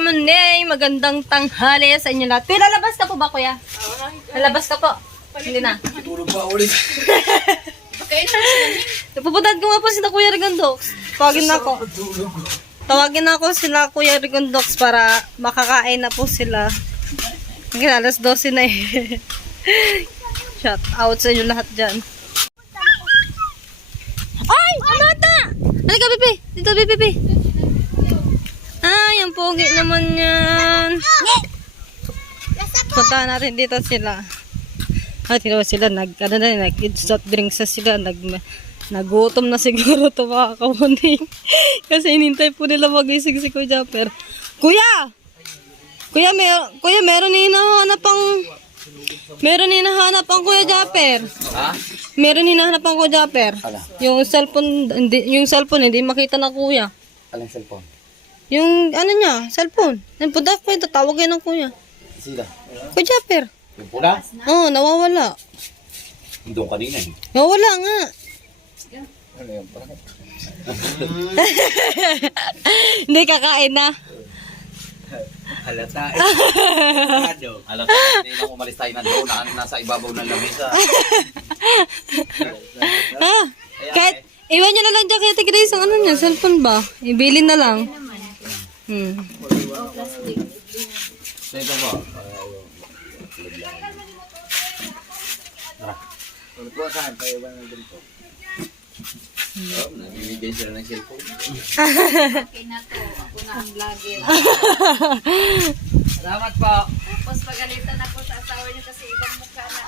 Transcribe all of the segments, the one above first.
kamunay, magandang tanghali sa inyo lahat. Pero lalabas ka po ba, kuya? Lalabas ka po. Hindi na. Tulog pa ulit. Pupuntahan ko nga po sila Kuya Rigondox. Tawagin na ako. Tawagin na ako sila Kuya Rigondox para makakain na po sila. Hanggang alas 12 na eh. Shout out sa inyo lahat dyan. Ay! Amata! Halika, Pipi! Dito, Pipi! Ay, ang pogi naman yan. Puntahan natin dito sila. At sila nag-soft drinks na sila. Nagutom na siguro ito mga kamuning. Kasi inintay po nila magising si Kuya Japper. Kuya! Kuya, meron hinahanap ang Kuya Japper. Ha? Meron hinahanap ang Kuya Japper. Yung cellphone hindi makita na Kuya. Alang cellphone? Yung ano niya, cellphone. Punta ko ito, tawagin ng Kuya. Sila? Kuya Japper. Yung pula? Oo, nawawala. Doon kanina eh. Nawawala nga. Ano yun? Bakit? Hindi kakain na. Halata eh. Halata, hindi na umalis tayo na doon. Nasa ibabaw ng lamesa. Kahit, iwan niya na lang dyan kay Ate Grace ang ano niya, cellphone ba? Ibilin na lang. Sino ba? Ano po saan? Tayo ba na dito? Nabibigay sila ng cellphone. Okay na to. Ako na ang vlogger. Salamat po. Tapos pagalitan ako sa asawa niya kasi ibang mukha na.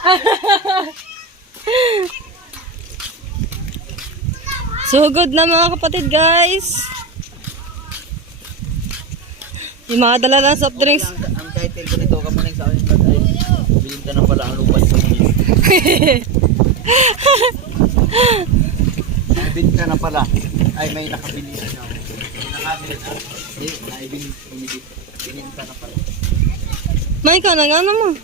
So good na mga kapatid guys. Yung mga dala ng soft drinks. Ang title ko nito, kamuning sa akin ay bilhin ka ng pala ang lupa sa mga. Bilhin ka na pala. Ay may nakabili siya. Nakabili na. Hindi, naibing pumili. Bilhin ka na pala. Ma, ikaw na ano mo?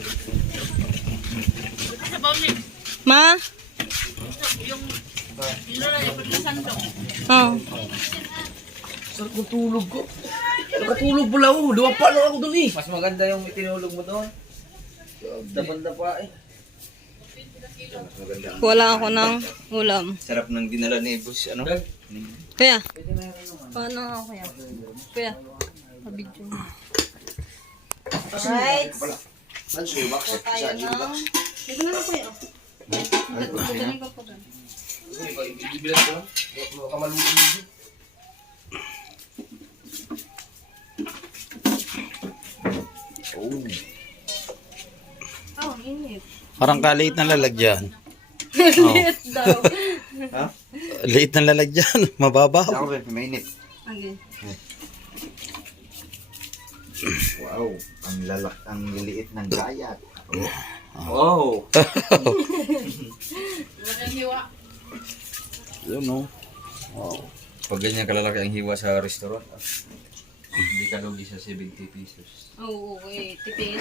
Ma? Oh. Sarap ng tulog ko. Nakatulog pala ako. Duwa pa lang ako doon eh. Mas maganda yung itinulog mo doon. Dapan-da pa eh. Mas maganda. Wala ako ng ulam. Sarap ng dinala ni Boss. Ano? Kuya. Paano ako kuya? Kuya. Pabidyo mo. Alright. Saan siya yung box? Tayo ng... Dito na lang kuya. Pagdaling ko po doon. Ibibilan ko lang. Kamaluin mo. Oh. Oh, init. Parang kaliit na lalagyan. Init daw. Ha? Liit na lalagyan. Mababaw. Ako rin, mainit. Okay. Wow, ang liliit ng gayat. Oh. Yun no. Wow. Pag ganyan kalalaki ang hiwa sa restaurant, hindi ka lugi sa 70 pesos. Oo, eh. Tipid.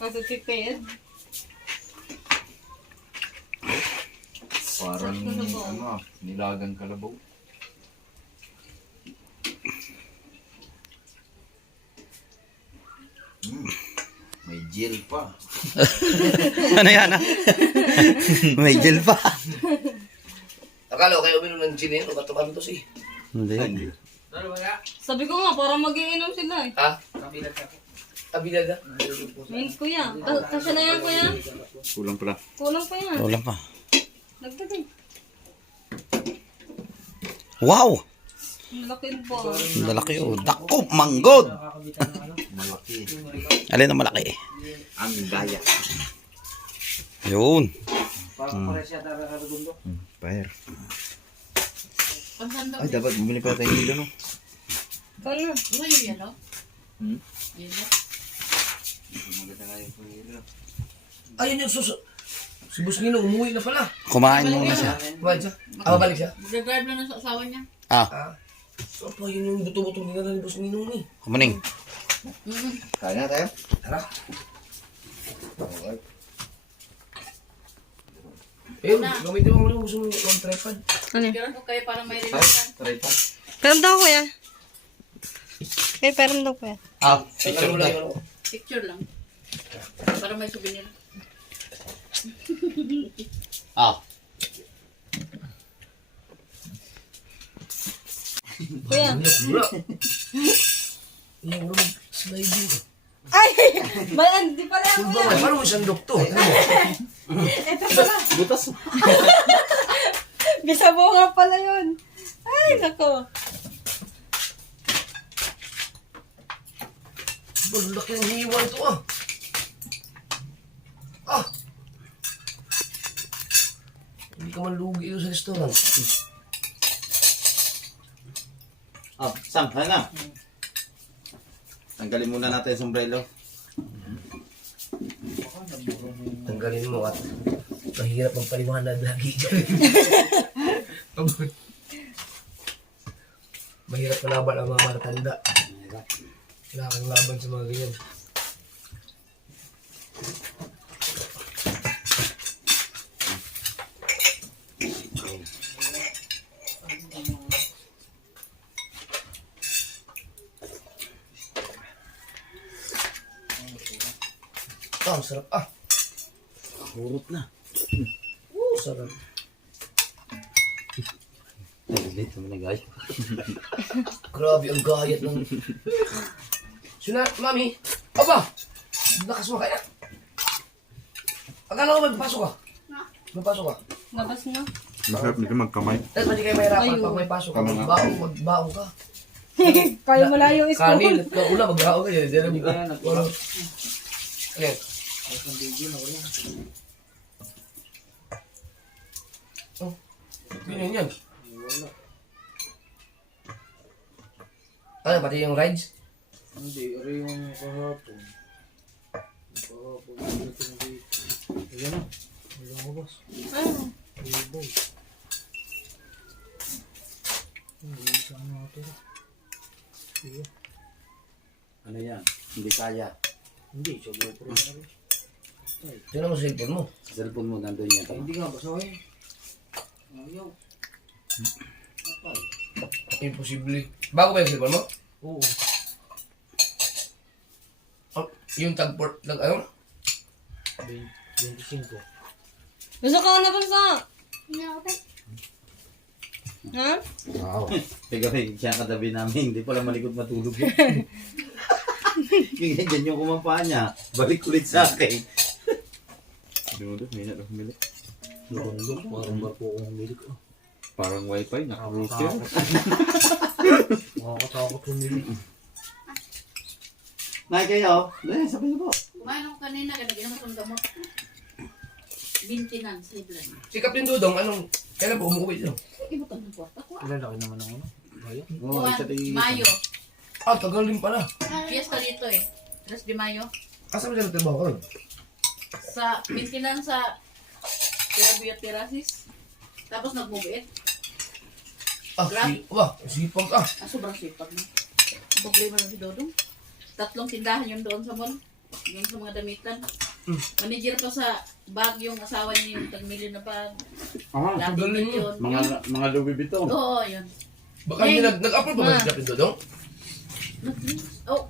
Kasi tipid. Parang ano, nilagang kalabaw. May gel pa. Ano yan ah? May gel pa. Akala ko kayo uminom ng gin yun o katukan to si. Hindi. Sabi ko nga, parang mag-iinom sila eh. Ha? Kabilad ka? Mint kuya. Kasi na yan kuya. Kulang pala. Kulang pa yan. Wala pa. Nagtagay. Wow! Malaki po. Ang lalaki oh. Dako, manggod! Malaki. Alin ang malaki? Ang gaya. Yun. Pair. Ay, dapat bumili pa tayo nilo, no? Kano? Ano yung yelo? Yelo? Maganda nga yung nilo. Ayun yung suso. Si Boss Nino umuwi na pala. Kumain muna siya. Kumain siya? Babalik siya? Mag-drive na sa asawa niya. Ah, So pa yun yung buto-butong dinala ni Boss Nino ni. kumaning. Kaya na tayo? Tara. Ayun, gamitin mo muna gusto mo yung tripod. Ano yun? Pero kayo parang may relasan. Try pa. Pero daw kuya. Kaya parang daw kuya. Picture lang yun. Picture lang. Para may souvenir. Kuya. Wala. Yung sliding. Ay! Bayan, di pala yan Full kuya. ba? Paano mo siyang doktor? Butas. Bisabo nga pala yun. Ay, nako. Laki ng hiwan to ah. Ah! Hindi ka man lugi ito sa restaurant. Sam, na. Tanggalin muna natin yung sombrero. Tanggalin mo at mahirap magpaliwanag lagi. Mahirap kalaban ang mga matatanda. Kailangan laban sa mga ganyan. Ah, sarap ah. Urot na. Sarap. Dito mo na guys. Grabe ang gayat ng... Sina, mami! Aba! Lakas mo kaya! Akala ko magpasok ka. Magpasok ka. Labas na. Masarap nito magkamay. Dahil hindi kayo mahirapan Ayun. pag may pasok ka. Tama nga. Magbaong ka. Kaya malayo yung Kanin school. at kaula, magbaong ka. Diyan mo ka. Ayan. Oh, yun yan. Ano, pati yung rides? Hindi, ari yung kahapon. Kahapon, dito na dito. Ayan na. Ayan mo, boss. Ano? Ibay. Hindi, saan natin? Sige. Ano yan? Hindi kaya. Hindi, sa GoPro na rin. Tignan mo sa cellphone mo. Sa cellphone mo nandun yan. Ay, hindi nga, basahin. Ayaw. Apay. Imposible. Bago ba yung cellphone mo? Oo. Oh, yung tag-port, ano? 25. Gusto ka na ba sa... Ha? Wow. Kaya siya katabi namin. Hindi pala malikot matulog yun. Kaya dyan yung kumampa niya. Balik ulit sa akin. Dinudot, may na humili. Lundok, parang barko kong humilik. Parang wifi, naka-router. Nakakatakot humilik. Nay kayo, sabi niyo po. Kumain ako kanina, ganagin ako ng gamot. Maintenance, Liblan. Sikap yung dudong, anong... Kailan ba umuwi ito? Ibutan ng kwarta ko. Ilan laki naman ang ano? Bayan? Oo, isa tingin. Mayo. Ah, tagal din pala. Fiesta dito eh. 3 de Mayo. Asa mo siya nagtrabaho ko ron? Sa maintenance sa Terapioterapis. Tapos nag-move it. Ah, sipag ah. Sobrang sipag na. Ang problema ng si Dodong. 3 tindahan yun doon sa mall. Yun sa mga damitan. Manager pa sa bag yung asawa niya yung tag-million na bag. Ah, Lating galing yun. mga Louis Vuitton. Oo, yun. Baka hindi nag-upload ba si Japin Dudong? Oh,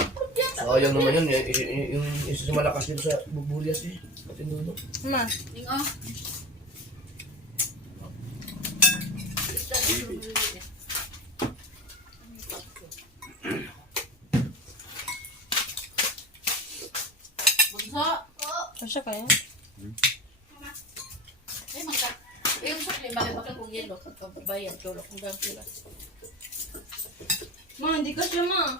upload yan. Sayang naman yun. Yung isa sa malakas dito sa Bubulias eh. Japin Dudong. Ma. Ning oh. Bunso. Kasya kayo? Eh, magka. Eh, yung sakli, bakal kong yelo. Pagbayan, tulok kong dang sila. Ma, hindi kasya ma.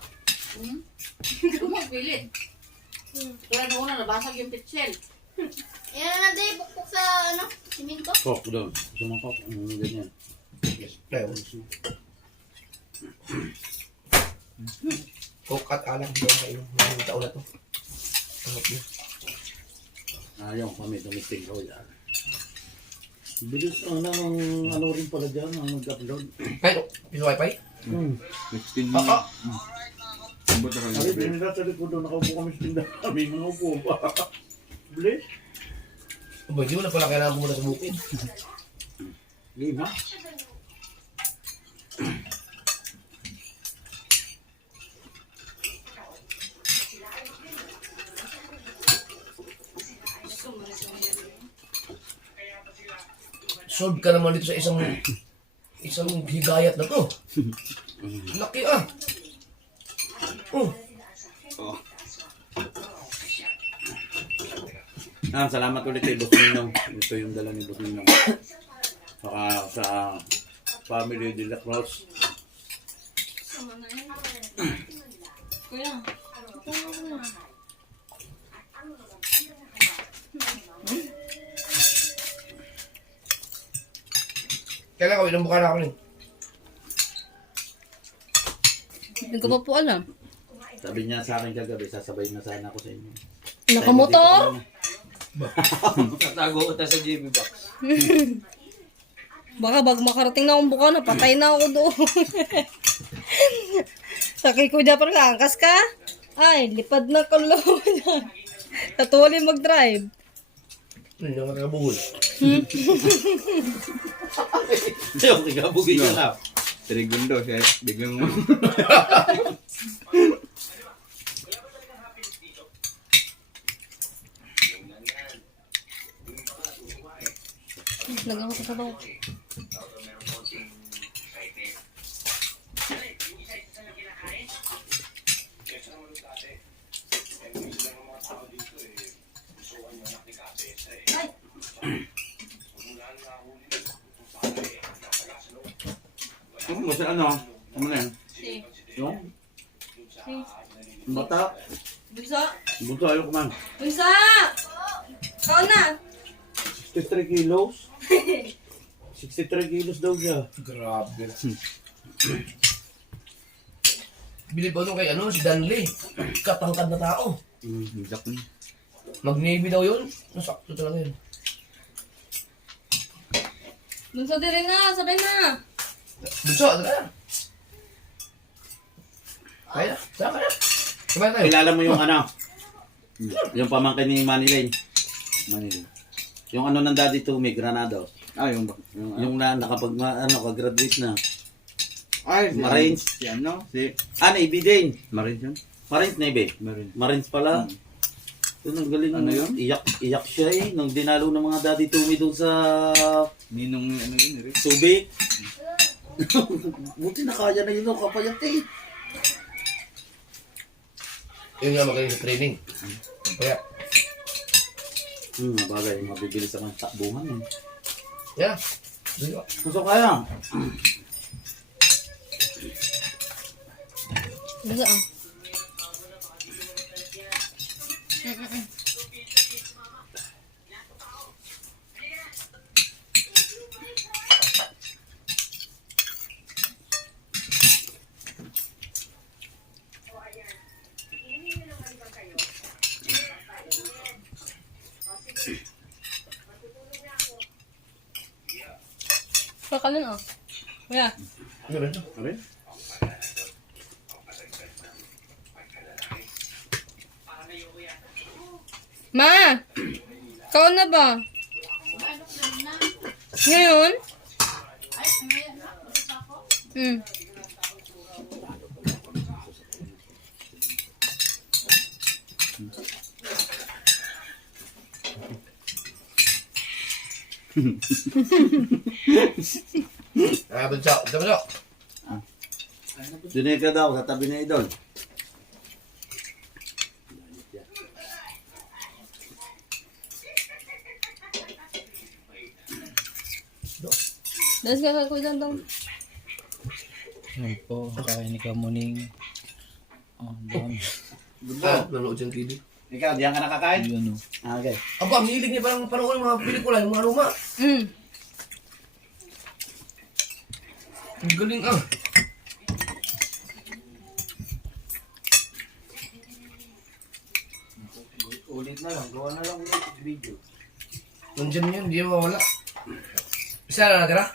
Hindi ko magpilit. Kaya na una, nabasag yung pitsel. Yan na day, bukbuk sa ano, siminto. Pop doon. Sumakop. Ganyan. Kaya, Coke at alam doon kayo. Mga taon na to. Tanggap niyo. Ayaw kami tumisting ko yan. Bilis ano rin pala dyan ang mag-upload. Kaya, piso wifi? 16 Ah, ah. Sabi din nila sa likod doon, nakaupo kami sa tindahan. Kami mga upo pa. Bilis. Aba, hindi mo na pala kailangan pumunta sa bukid. 5. solve ka naman dito sa isang higayat na to. Laki ah. Oh. Salamat ulit kay Boss Ninong. Ito yung dala ni Boss Ninong. Saka sa family de la Cruz. Kuya, Kailan ka, ilang mukha na ako rin. hindi ko pa po alam. Sabi niya sa akin kagabi, sasabay na sana ako sa inyo. Nakamotor? Tatago ko tayo sa JB box. Baka bag makarating na akong Bukana, patay na ako doon. Sakay ko dyan parang angkas ka? Ay, lipad na ko lang. Tatuloy mag-drive. Ano yung nakakabuhol? Yung kagabugin ka lang. Segundo, siya biglang mo. Lagyan ko sa sabaw. Kasi ano? Ano na yan? Si. Yung? Si. Bata? Bisa! Bunso ayaw kuman. Bisa! Kau na! 63 kilos? 63 kilos daw siya. Grabe. Bilib ba nung kay ano, si Danley? Katangkad na tao. Hidak na. Mag-Navy daw yun. Nasakto talaga yun. Dun sa dire na, sabay na! Bunso, ano na? Kaya na, saka na. Sabay tayo. Kilala mo yung ano? Yung pamangkin ni Manny Lane. Yung ano ng Daddy Tumi, Granado. Yung nakagraduate na. Ay, Marines. Si ano? Si Navy din. Marines yun? Marines Navy. Marines pala. Yun, ang galing. Ano yun? Iyak siya eh. Nung dinalo ng mga Daddy Tumi doon sa Ninong ano yun? Rick? Subic. Buti na kaya na yun. Kapayat eh. Yun nga magaling sa training. Kaya, Bagay. Mabibilis ang takbuhan eh. yeah. Bunso. Gusto kaya. Bisa ah. Kakanin ah. Kuya. Ano ba ito? Okay? Ma! Kau na ba? Ngayon? Ay, ngayon na. Basta ako. Hmm. Bunso. Bunso. Dunay ka daw sa tabi ni Idol. Dalas ka kuya daw. Yan po, kain ni Kamuning. Oh, dami. Nanonood siyang TV. Ikaw, diyan ka nakakain? Yun o. Okay. Aba, ang hilig niya parang panoorin mga pelikula, yung mga luma. Hmm. Ang galing ah. Ulit na lang. Gawa na lang ulit yung video. Nandiyan yun, hindi mawala. Isa na natira?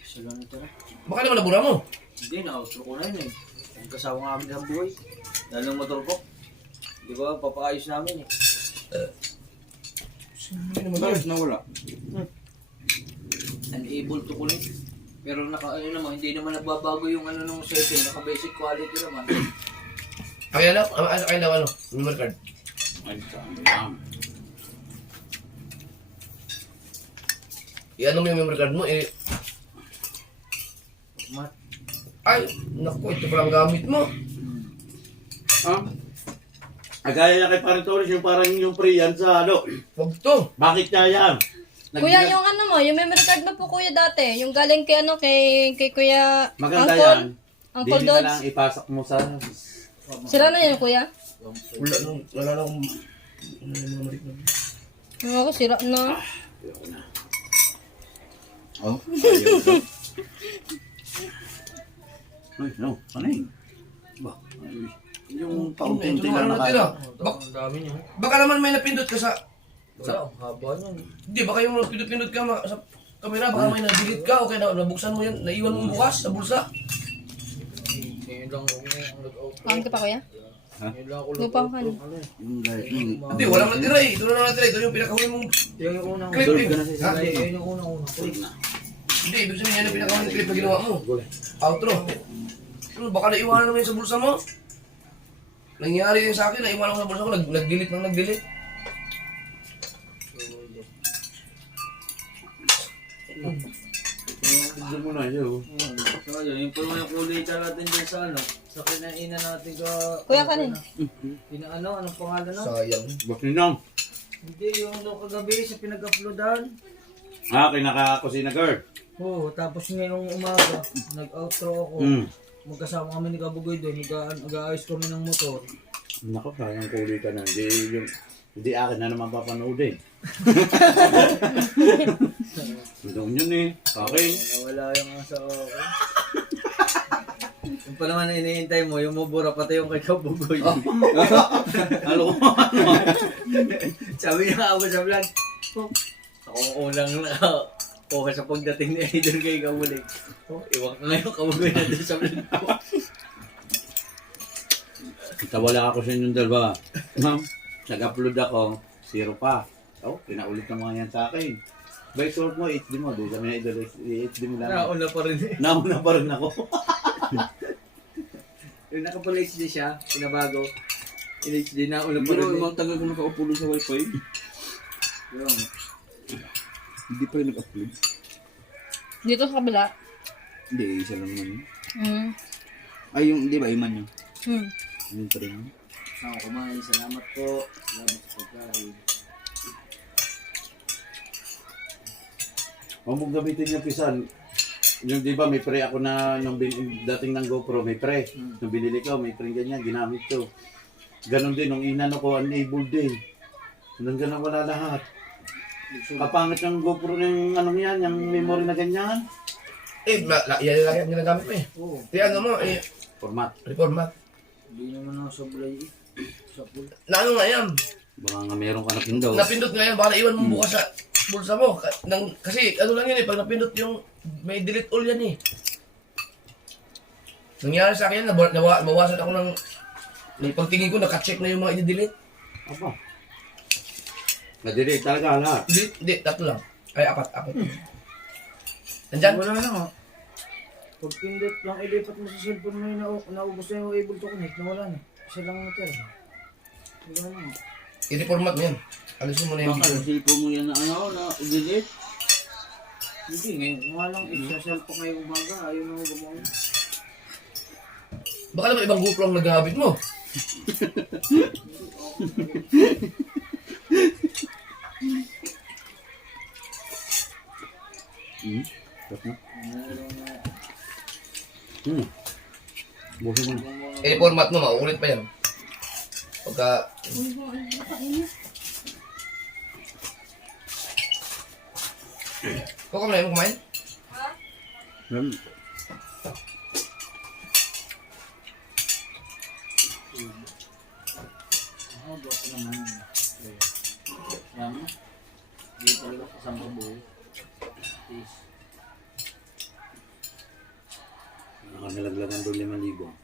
Isa lang ito na. Baka naman nabura mo. Hindi, na-outro ko na yun eh. Ang kasawa nga kami ng buhay. Dahil ng motor ko. Di ba, papaayos namin eh. Hindi naman Bakit yun. nawala? Unable to connect. Pero ano naman, hindi naman nagbabago yung ano ng setting. Naka-basic quality naman. Kaya lang, ano, memory card. i-ano mo yung memory card mo, Mat. ay, naku, ito palang gamit mo. Agaya na kay Paring Torres, yung parang yung pre yan sa ano. Wag to. Bakit kaya yan? Kuya, yung ano mo, yung memory card mo po kuya dati, yung galing kay ano, kay kuya Maganda Uncle, yan. Uncle Di na Dodge. lang ipasok mo sa... Sira na yan kuya? Wala na akong memory card. Ako, sira na. Oh, ayaw daw. Uy, no, ano yun? Ba, ay, yung paunti-unti Ano lang natin naka... Ang dami niyo. Baka naman may napindot ka sa... Wala, ang haba niyan. Hindi, baka yung napindot-pindot ka sa kamera, baka may na-delete ka, o kaya nabuksan mo yan, naiwan mo bukas sa bulsa. Ngayon lang ako ang nag-out. Kain ka pa kuya? Ngayon lang ako Lupang ka. Yung like, yung... Hindi, walang natira eh. Doon na natira. Ito yung pinakahuli mong Yan yung unang clip eh. ka na sa Ha? Yan yung unang clip. Hindi, ibig sabihin yan yung pinakahuli clip na ginawa mo. Outro. Ano, baka naiwanan naman yun sa bulsa mo. Nangyari yun sa akin, naiwanan ko sa bulsa ko, nag-delete nang nag-delete. Tignan mo na yun. So, yun, yung pala yung kulay ka natin dyan sa ano. Sa kinainan natin ka... Kuya kanin. Ano, anong pangalan na? Sayang. Bakit ninong? Hindi, yung ano kagabi sa pinag-uploadan. Ah, kinakakusina girl. Oo, tapos ngayong umaga, nag-outro ako. Magkasama kami ni Kabugoy doon, nag-aayos kami ng motor. Nako, sayang kulit ka na. Hindi akin na naman papanoodin. Doon yun eh. Okay. Wala yung asa ako. Yung pa naman hinihintay mo, yung mabura pati yung kay Kabugoy. Ano ko? Sabi niya ako sa vlog, ako ang unang okay sa pagdating ni Idol kay Kabugoy. Iwan ka ngayon Kabugoy na doon sa vlog ko. Tawala ako sa inyong dalawa. Ma'am, nag-upload ako, 0 pa. Oh, pinaulit ng mga yan sa akin. By sort mo, HD mo. Di kami na idol, HD mo lang. Nauna pa rin eh. Nauna pa rin ako. Yung nakapala HD siya, pinabago. In HD na, una pa Pero rin. mga tagal ko nakaupo sa wifi. Hindi pa rin nag-upload. Dito sa kabila. Hindi, isa lang naman yun. Mm. Ay, yung, di ba, iman yun? Hmm. Yun pa rin yun. Ako kumain, salamat po. Salamat sa pagkain. Huwag mong gamitin yung pisan. Yung di ba may pre ako na nung dating ng GoPro, may pre. Nung binili ko, may pre ganyan, ginamit ko. Ganon din, nung inano ko, unable din. Nandun na wala lahat. Kapangit ng GoPro ng anong yan, yung memory na ganyan. Eh, yan lang yung ginagamit mo eh. Oo, Kaya ano mo, Format. reformat. hindi naman ako sablay eh. Sa pool. Na ano nga yan, Baka nga meron ka na Windows. napindot nga yan, baka naiwan mo bukas sa bulsa mo. Kasi ano lang yan eh, pag napindot yung, may delete all yan eh. Nangyari sa akin yan, nawasan ako ng, pagtingin ko, nakacheck na yung mga i-delete. Aba. Na-delete talaga lahat. Hindi, tatlo lang. Ay, apat. Nandyan? Wala na. Pag pindot lang ilipat mo sa cellphone mo yung naubos na yung able to connect, nawala na. Isa lang natira. Wala na. I-reformat mo yan. Alisin mo na yung Baka video. sipo mo yan na ano, na delete. Hindi, ngayon nga lang isa-cellphone ngayong umaga, ayaw na ako gumawa. Baka naman ibang GoPro ang naghahabit mo. Tapos na. Buhin mo na. I-reformat mo, mauulit pa yan. Pagka... Kuha mo na yung kumain? Meron. Ako, buwan ko naman. Yan. Hindi talaga kasama buo. Please. Nalaglagan doon 5,000.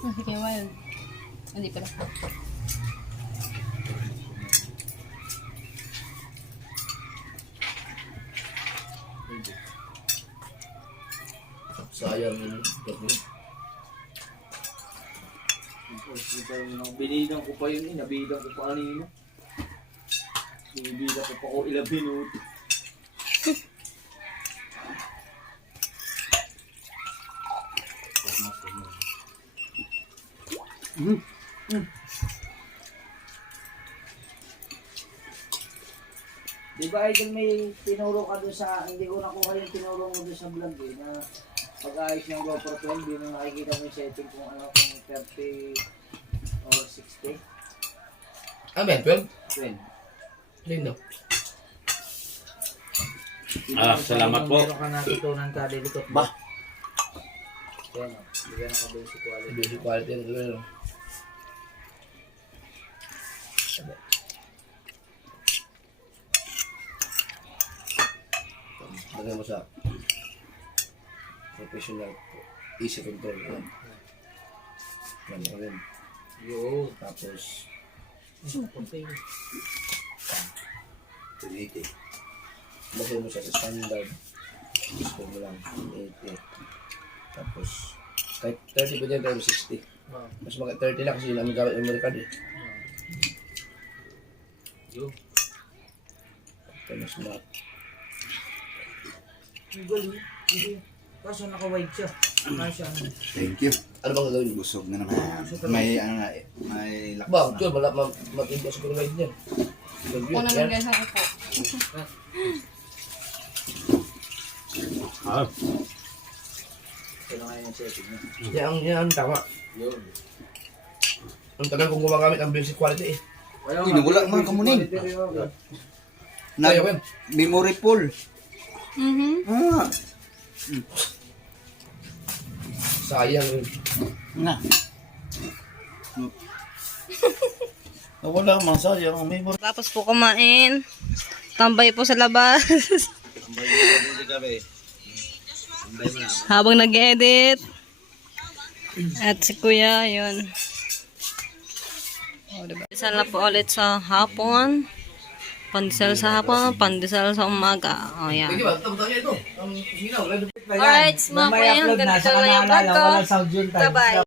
Sige, wild. Hindi pala. Sayang yun. Binilang ko pa yun eh. Nabilang ko pa kanina. Binibilang ko pa ko ilang minuto. Di ba idol may tinuro ka doon sa, hindi ko nakuha yung tinuro mo doon sa vlog eh, na pag-ayos ng GoPro 12, di mo nakikita mo yung setting kung ano, kung 30 or 60. Ano ba yan? 12? 12. Lindo. Salamat po. Meron ka natutunan ka, Delikot. Bah. Yan o, bigyan ka basic quality. Basic quality yan. Ano? Lagyan mo sa professional easy control. Yan. Yan mo rin. Yun. Tapos, Piniti. lagyan mo siya sa standard. Gusto mo lang. 80. Tapos, kahit 30 pwede yan, pero 60. Mas mga 30 lang kasi yun ang gamit ng memory card eh. Yun. Tapos smart. Galing. Kaso naka-wide siya. Kasya ano. Thank you. Ano bang gagawin? Busog na naman. May ano na may lakas Ba, na. ito, matindi sa pag-ride niyan. Una lang guys ako po. Ito na ngayon yung setting niya. Yan ang tama. Yun. Ang tagal kong gumagamit ng basic quality eh. Kaya Uy, nawala mga kamuning. Na, Kaya, Wen. memory full. Ah, Sayang yun. Na. Nawala ang masaya. Ang memory. Tapos po kumain. Tambay po sa labas. Habang nag-edit. At si Kuya, yun. O, diba? Pandesal na po ulit sa hapon. Pandesal sa hapon, pandesal sa umaga. O, yan. Pwede ba? Tapos niya ito. Ang sinaw. Alright, mga kuya, ganito lang yung vlog ko. Bye-bye.